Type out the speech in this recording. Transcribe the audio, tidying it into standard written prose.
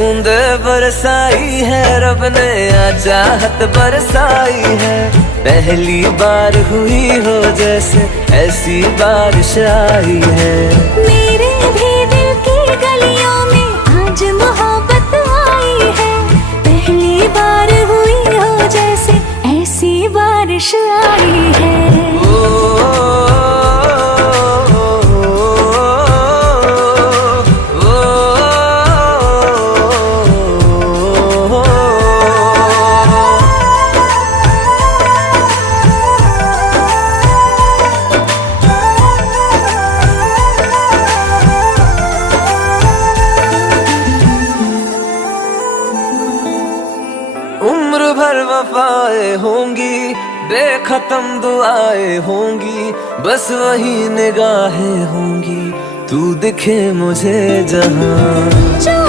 बूंदे बरसाई है रब ने, आ चाहत बरसाई है। पहली बार हुई हो जैसे ऐसी बारिश आई है। मेरे भी दिल की गलियों में आज मोहब्बत आई है। पहली बार हुई हो जैसे ऐसी बारिश आई है। उम्र भर वफाएं होंगी, बेखत्म दुआएं होंगी, बस वही निगाहें होंगी, तू दिखे मुझे जहां।